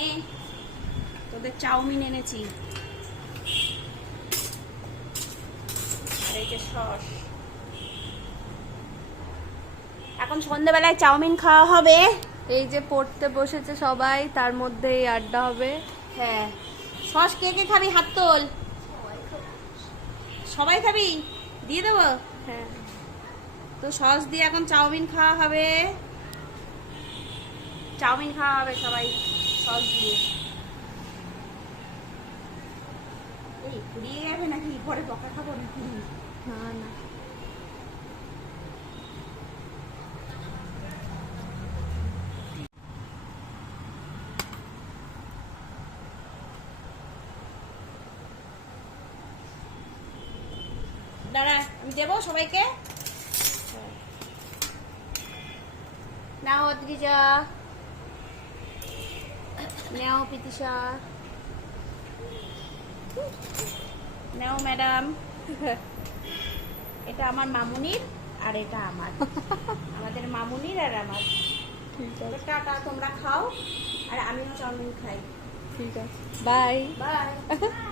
নে তোদের চাউমিন এনেছি। আর এই যে সস। এখন সন্ধ্যেবেলায় চাউমিন খাওয়া হবে। এই যে পড়তে বসেছে সবাই তার মধ্যে এই আড্ডা হবে। হ্যাঁ। সস কে কে খাবি হাত তোল। সবাই খাবি? দিয়ে দেবো? হ্যাঁ। তো সস দিয়ে এখন চাউমিন খাওয়া হবে। চাউমিন খাওয়া হবে সবাই। সস দিয়ে। এই ফুরিয়ে যাবে নাকি? পরে বকা খাব নাকি? না না। দাঁড়া আমি দেবো সবাইকে? নাও অদ্রিজা নেও পিতিশা নেও ম্যাডাম এটা আমার মামুনির আর এটা আমার। আমাদের মামুনির আর আমার। টাটা তোমরা খাও আর আমিও চাউমিন খাই। ঠিক আছে। Bye bye